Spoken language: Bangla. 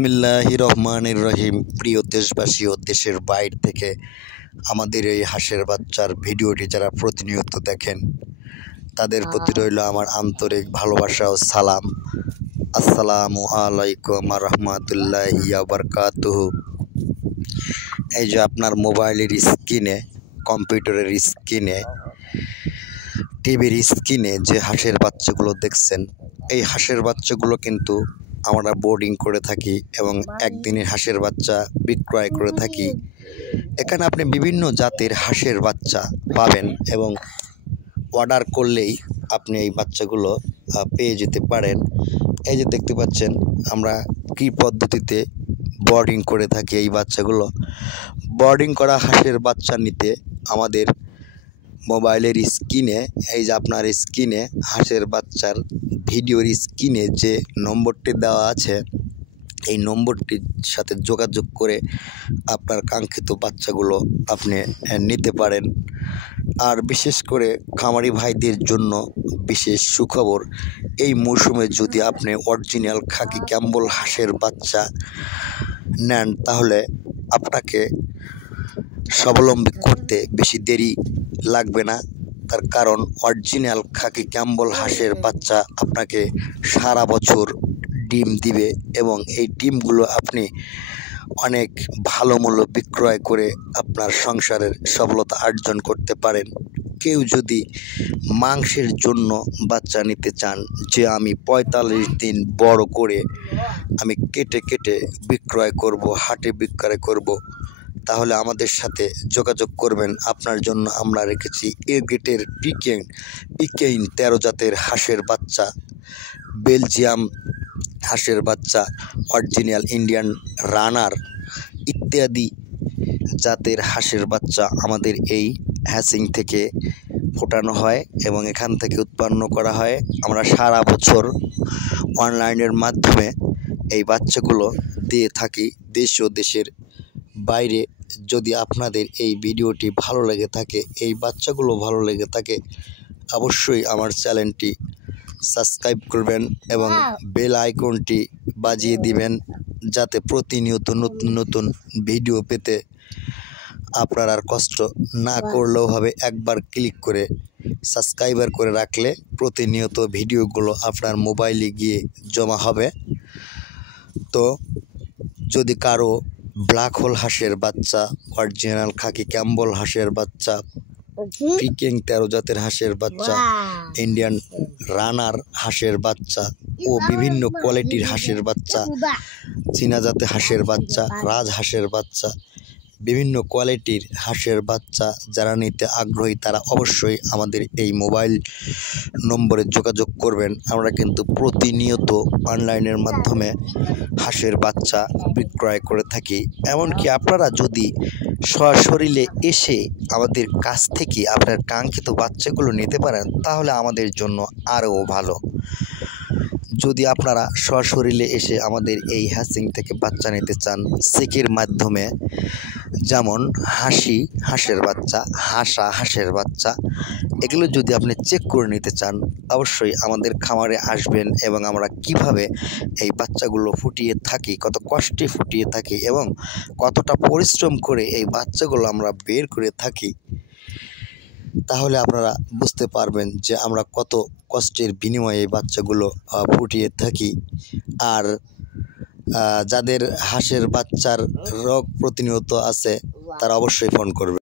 বিসমিল্লাহির রহমানির রহিম। প্রিয় দেশবাসী ও দেশের বাইরে থেকে আমাদের এই হাঁসের বাচ্চার ভিডিওটি যারা প্রতিনিয়ত দেখেন তাদের প্রতি রইল আমার আন্তরিক ভালোবাসা ও সালাম। আসসালামু আলাইকুম রহমতুল্লাহি ওয়া বারাকাতুহু। এই যে আপনার মোবাইলের স্ক্রিনে, কম্পিউটারের স্ক্রিনে, টিভির স্ক্রিনে যে হাঁসের বাচ্চাগুলো দেখছেন, এই হাঁসের বাচ্চাগুলো কিন্তু আমরা বোর্ডিং করে থাকি এবং একদিনের হাঁসের বাচ্চা বিক্রয় করে থাকি। এখানে আপনি বিভিন্ন জাতের হাঁসের বাচ্চা পাবেন এবং অর্ডার করলেই আপনি এই বাচ্চাগুলো পেয়ে যেতে পারেন। এই যে দেখতে পাচ্ছেন আমরা কী পদ্ধতিতে বোর্ডিং করে থাকি এই বাচ্চাগুলো। বোর্ডিং করা হাঁসের বাচ্চা নিতে আমাদের মোবাইলের স্ক্রিনে, এই যে আপনার স্ক্রিনে হাঁসের বাচ্চার ভিডিওর স্ক্রিনে যে নম্বরটি দেওয়া আছে, এই নম্বরটির সাথে যোগাযোগ করে আপনার কাঙ্ক্ষিত বাচ্চাগুলো আপনি নিতে পারেন। আর বিশেষ করে খামারি ভাইদের জন্য বিশেষ সুখবর, এই মৌসুমে যদি আপনি অরিজিনাল খাকি ক্যাম্বল হাঁসের বাচ্চা নেন তাহলে আপনাকে স্বাবলম্বী করতে বেশি দেরি লাগবে না। তার কারণ অরিজিনাল খাকি ক্যাম্বল হাঁসের বাচ্চা আপনাকে সারা বছর ডিম দিবে এবং এই ডিমগুলো আপনি অনেক ভালো মূল্য বিক্রয় করে আপনার সংসারের সফলতা অর্জন করতে পারেন। কেউ যদি মাংসের জন্য বাচ্চা নিতে চান, যে আমি 45 দিন বড় করে আমি কেটে কেটে বিক্রয় করব, হাটে বিক্রয় করব, তাহলে আমাদের সাথে যোগাযোগ করবেন। আপনার জন্য আমরা রেখেছি এ গ্রেডের পিকেইন 13 জাতের হাঁসের বাচ্চা, বেলজিয়াম হাঁসের বাচ্চা, অরিজিনাল ইন্ডিয়ান রানার ইত্যাদি জাতের হাঁসের বাচ্চা আমাদের এই হ্যাচিং থেকে ফোটানো হয় এবং এখান থেকে উৎপন্ন করা হয়। আমরা সারা বছর অনলাইনের মাধ্যমে এই বাচ্চাগুলো দিয়ে থাকি দেশ ও দেশের বাইরে। যদি আপনাদের এই ভিডিওটি ভালো লেগে থাকে, এই বাচ্চাগুলো ভালো লেগে থাকে, অবশ্যই আমার চ্যানেলটি সাবস্ক্রাইব করবেন এবং বেল আইকনটি বাজিয়ে দিবেন, যাতে প্রতিনিয়ত নতুন নতুন ভিডিও পেতে আপনার আর কষ্ট না করলেও হবে। একবার ক্লিক করে সাবস্ক্রাইবার করে রাখলে প্রতিনিয়ত ভিডিওগুলো আপনার মোবাইলে গিয়ে জমা হবে। তো যদি কারো ব্ল্যাক হোল হাঁসের বাচ্চা, অরিজিনাল খাকি ক্যাম্বল হাঁসের বাচ্চা, পিকিং 13 জাতের হাঁসের বাচ্চা, ইন্ডিয়ান রানার হাঁসের বাচ্চা ও বিভিন্ন কোয়ালিটির হাঁসের বাচ্চা, চীনা জাতের হাঁসের বাচ্চা, রাজ হাঁসের বাচ্চা, বিভিন্ন কোয়ালিটির হাঁসের বাচ্চা যারা নিতে আগ্রহী তারা অবশ্যই আমাদের এই মোবাইল নম্বরে যোগাযোগ করবেন। আমরা কিন্তু প্রতিনিয়ত অনলাইনের মাধ্যমে হাঁসের বাচ্চা বিক্রয় করে থাকি। এমনকি আপনারা যদি সশরীরে এসে আমাদের কাছ থেকে আপনার কাঙ্ক্ষিত বাচ্চাগুলো নিতে পারেন তাহলে আমাদের জন্য আরও ভালো। যদি আপনারা সশরীরে এসে আমাদের এই হ্যাচিং থেকে বাচ্চা নিতে চান চেকের মাধ্যমে, যেমন হাঁসের বাচ্চা, হাঁসের বাচ্চা, এগুলো যদি আপনি চেক করে নিতে চান অবশ্যই আমাদের খামারে আসবেন এবং আমরা কিভাবে এই বাচ্চাগুলো ফুটিয়ে থাকি, কত কষ্টে ফুটিয়ে থাকি এবং কতটা পরিশ্রম করে এই বাচ্চাগুলো আমরা বের করে থাকি, তাহলে আপনারা বুঝতে পারবেন যে আমরা কত কষ্টের বিনিময়ে এই বাচ্চাগুলো ফুটিয়ে থাকি। আর যাদের হাঁসের বাচ্চার রোগ প্রতিনিয়ত আছে তারা অবশ্যই ফোন করবে।